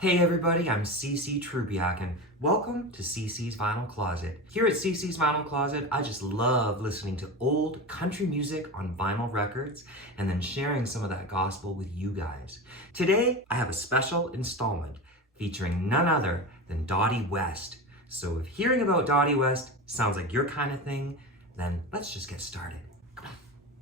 Hey everybody, I'm CC Trubiak and welcome to CC's Vinyl Closet. Here at CC's Vinyl Closet, I just love listening to old country music on vinyl records and then sharing some of that gospel with you guys. Today, I have a special installment featuring none other than Dottie West. So if hearing about Dottie West sounds like your kind of thing, then let's just get started.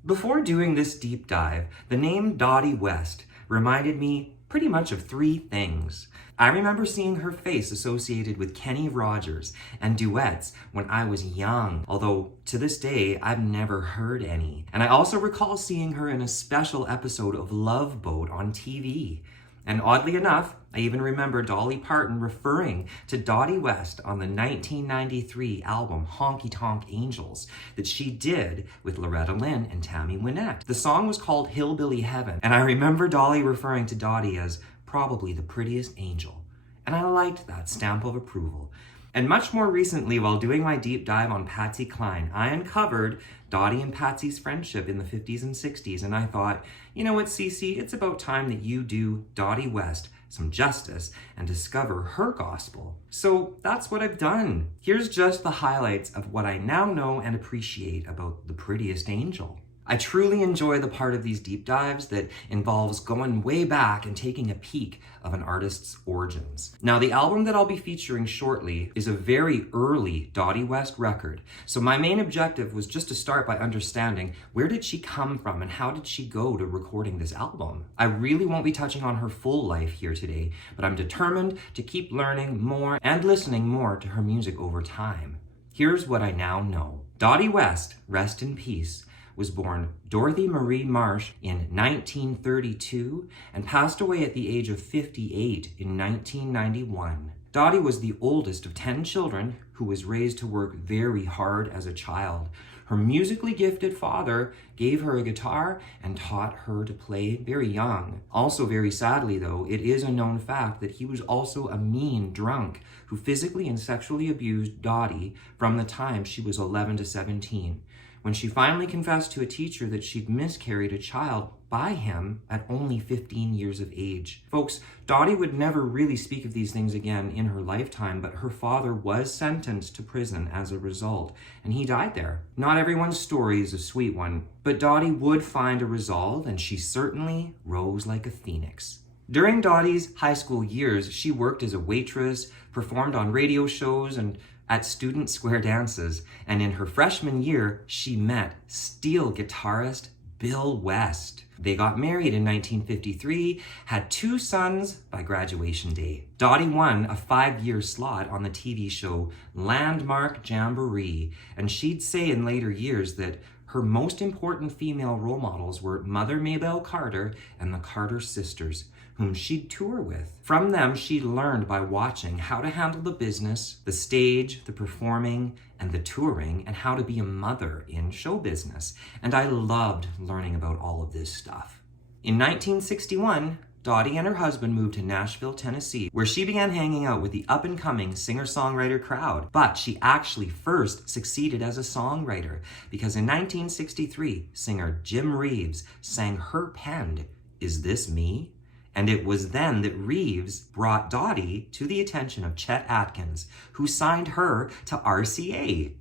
Before doing this deep dive, the name Dottie West reminded me pretty much of three things. I remember seeing her face associated with Kenny Rogers and duets when I was young, although to this day I've never heard any. And I also recall seeing her in a special episode of Love Boat on TV. And oddly enough, I even remember Dolly Parton referring to Dottie West on the 1993 album Honky Tonk Angels that she did with Loretta Lynn and Tammy Wynette. The song was called Hillbilly Heaven, and I remember Dolly referring to Dottie as probably the prettiest angel. And I liked that stamp of approval. And much more recently, while doing my deep dive on Patsy Cline, I uncovered Dottie and Patsy's friendship in the 50s and 60s, and I thought, you know what, Cece, it's about time that you do Dottie West some justice and discover her gospel. So that's what I've done. Here's just the highlights of what I now know and appreciate about the prettiest angel. I truly enjoy the part of these deep dives that involves going way back and taking a peek of an artist's origins. Now, the album that I'll be featuring shortly is a very early Dottie West record. So my main objective was just to start by understanding where did she come from and how did she go to recording this album. I really won't be touching on her full life here today, but I'm determined to keep learning more and listening more to her music over time. Here's what I now know. Dottie West, rest in peace, was born Dorothy Marie Marsh in 1932 and passed away at the age of 58 in 1991. Dottie was the oldest of 10 children who was raised to work very hard as a child. Her musically gifted father gave her a guitar and taught her to play very young. Also very sadly though, it is a known fact that he was also a mean drunk who physically and sexually abused Dottie from the time she was 11 to 17. When she finally confessed to a teacher that she'd miscarried a child by him at only 15 years of age. Folks, Dottie would never really speak of these things again in her lifetime, but her father was sentenced to prison as a result, and he died there. Not everyone's story is a sweet one, but Dottie would find a resolve, and she certainly rose like a phoenix. During Dottie's high school years, she worked as a waitress, performed on radio shows, and at student square dances, and in her freshman year, she met steel guitarist Bill West. They got married in 1953, had 2 sons by graduation day. Dottie won a 5-year slot on the TV show Landmark Jamboree, and she'd say in later years that her most important female role models were Mother Maybelle Carter and the Carter sisters, whom she'd tour with. From them, she learned by watching how to handle the business, the stage, the performing, and the touring, and how to be a mother in show business. And I loved learning about all of this stuff. In 1961, Dottie and her husband moved to Nashville, Tennessee, where she began hanging out with the up-and-coming singer-songwriter crowd. But she actually first succeeded as a songwriter, because in 1963, singer Jim Reeves sang her penned "Is This Me?" And it was then that Reeves brought Dottie to the attention of Chet Atkins, who signed her to RCA.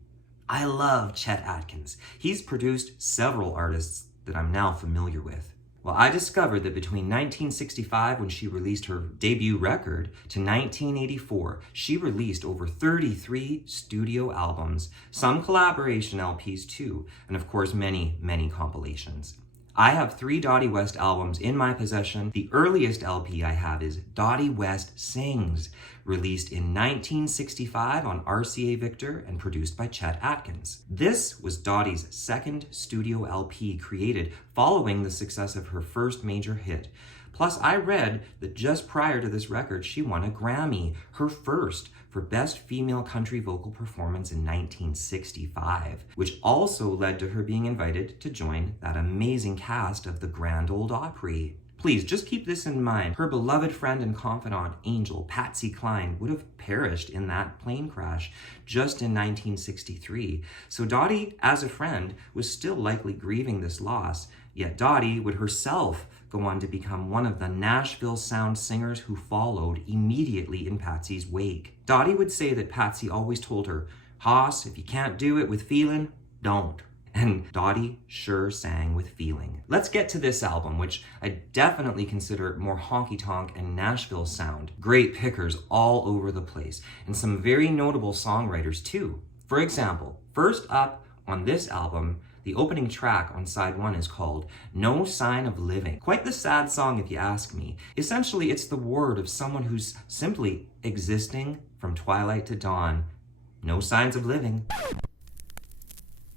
I love Chet Atkins. He's produced several artists that I'm now familiar with. Well, I discovered that between 1965, when she released her debut record, to 1984, she released over 33 studio albums, some collaboration LPs too, and of course many, many compilations. I have 3 Dottie West albums in my possession. The earliest LP I have is Dottie West Sings, released in 1965 on RCA Victor and produced by Chet Atkins. This was Dottie's second studio LP created following the success of her first major hit. Plus, I read that just prior to this record, she won a Grammy, her first, for Best Female Country Vocal Performance in 1965, which also led to her being invited to join that amazing cast of the Grand Ole Opry. Please, just keep this in mind. Her beloved friend and confidant, angel Patsy Cline, would have perished in that plane crash just in 1963. So Dottie, as a friend, was still likely grieving this loss, yet Dottie would herself go on to become one of the Nashville sound singers who followed immediately in Patsy's wake. Dottie would say that Patsy always told her, "Hoss, if you can't do it with feeling, don't." And Dottie sure sang with feeling. Let's get to this album, which I definitely consider more honky-tonk and Nashville sound. Great pickers all over the place, and some very notable songwriters too. For example, first up on this album, the opening track on side 1 is called No Sign of Living. Quite the sad song if you ask me. Essentially, it's the word of someone who's simply existing from twilight to dawn. No signs of living.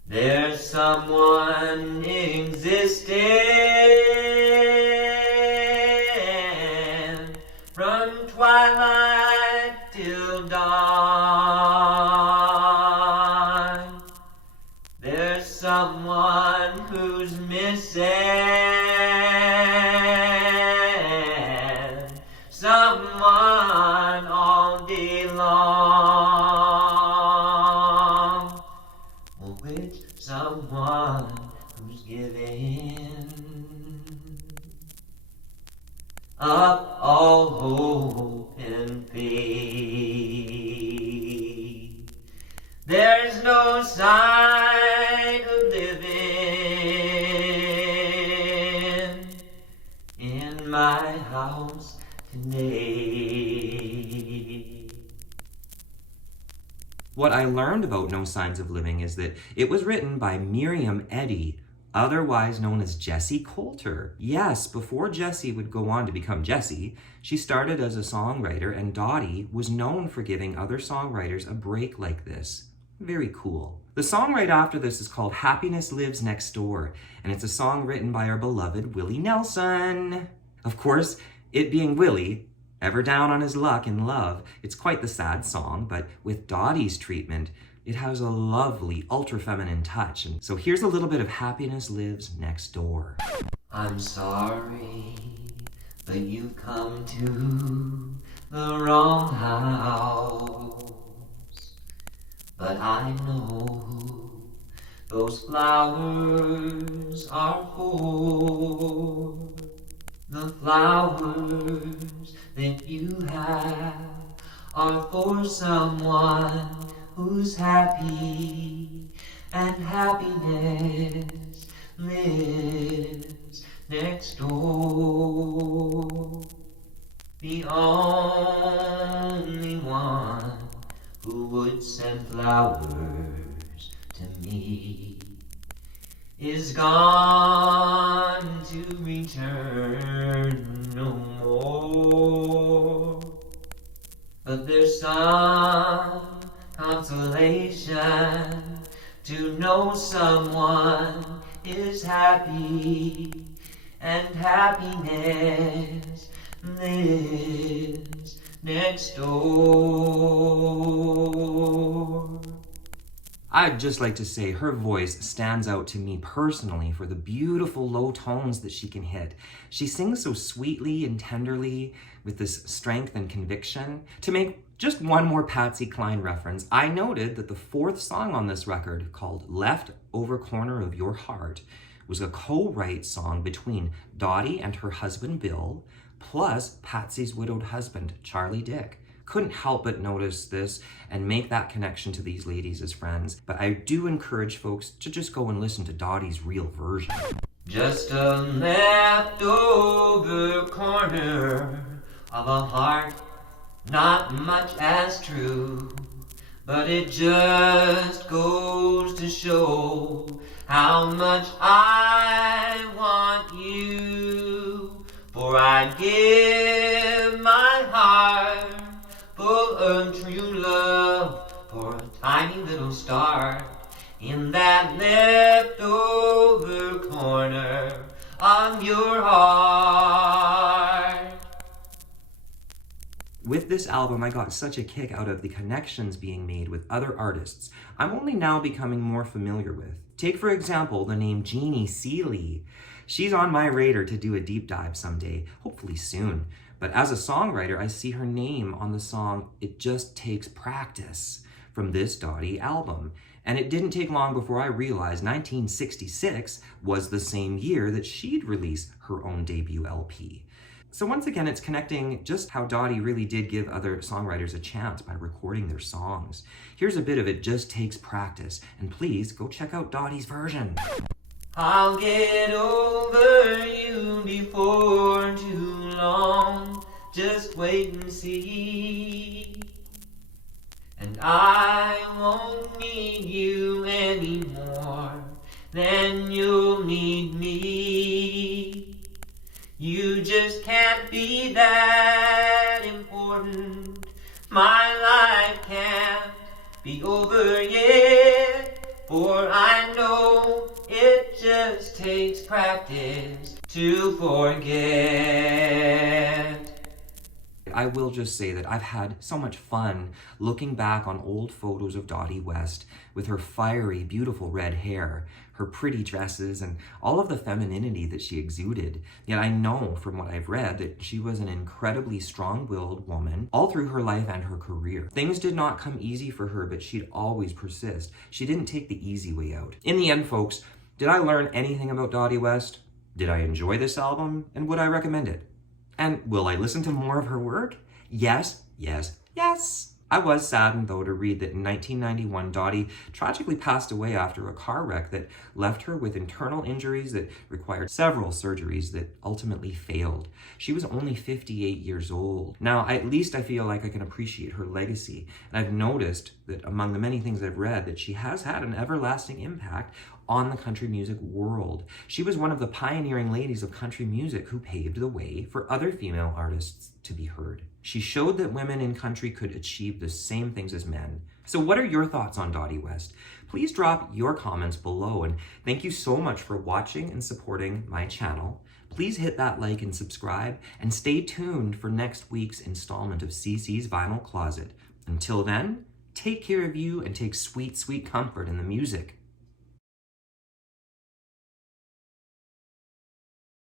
There's someone existing from twilight till dawn. There's someone who's missing, someone all day long. Which someone who's giving up all hope and faith. There's no sign of living in my house today. What I learned about No Signs of Living is that it was written by Miriam Eddy, otherwise known as Jessie Coulter. Yes, before Jessie would go on to become Jessie, she started as a songwriter, and Dottie was known for giving other songwriters a break like this. Very cool. The song right after this is called Happiness Lives Next Door, and it's a song written by our beloved Willie Nelson. Of course, it being Willie, ever down on his luck in love, it's quite the sad song, but with Dottie's treatment, it has a lovely, ultra-feminine touch. And so here's a little bit of Happiness Lives Next Door. I'm sorry, but you've come to the wrong house. But I know who those flowers are for. The flowers that you have are for someone who's happy, and happiness lives next door. The only one who would send flowers to me is gone to return no more. But there's some consolation to know someone is happy, and happiness lives next door. I'd just like to say her voice stands out to me personally for the beautiful low tones that she can hit. She sings so sweetly and tenderly with this strength and conviction. To make just one more Patsy Cline reference, I noted that the 4th song on this record, called Left Over Corner of Your Heart, was a co-write song between Dottie and her husband Bill, plus Patsy's widowed husband, Charlie Dick. Couldn't help but notice this and make that connection to these ladies as friends, but I do encourage folks to just go and listen to Dottie's real version. Just a leftover corner of a heart, not much as true, but it just goes to show how much I want you, for I give my heart full of true love for a tiny little star in that leftover corner of your heart. With this album, I got such a kick out of the connections being made with other artists I'm only now becoming more familiar with. Take, for example, the name Jeannie Seely. She's on my radar to do a deep dive someday, hopefully soon. But as a songwriter, I see her name on the song It Just Takes Practice from this Dottie album. And it didn't take long before I realized 1966 was the same year that she'd release her own debut LP. So once again, it's connecting just how Dottie really did give other songwriters a chance by recording their songs. Here's a bit of It Just Takes Practice, and please go check out Dottie's version. I'll get over you before too long, just wait and see. And I won't need you any more than you'll need me. You just can't be that important. My life can't be over yet, for I know it just takes practice to forget. I will just say that I've had so much fun looking back on old photos of Dottie West with her fiery, beautiful red hair, her pretty dresses, and all of the femininity that she exuded. Yet I know from what I've read that she was an incredibly strong-willed woman all through her life and her career. Things did not come easy for her, but she'd always persist. She didn't take the easy way out. In the end, folks, did I learn anything about Dottie West? Did I enjoy this album? And would I recommend it? And will I listen to more of her work? Yes, yes, yes. I was saddened, though, to read that in 1991, Dottie tragically passed away after a car wreck that left her with internal injuries that required several surgeries that ultimately failed. She was only 58 years old. Now, at least I feel like I can appreciate her legacy, and I've noticed that among the many things I've read, that she has had an everlasting impact on the country music world. She was one of the pioneering ladies of country music who paved the way for other female artists to be heard. She showed that women in country could achieve the same things as men. So what are your thoughts on Dottie West? Please drop your comments below, and thank you so much for watching and supporting my channel. Please hit that like and subscribe, and stay tuned for next week's installment of CC's Vinyl Closet. Until then, take care of you and take sweet, sweet comfort in the music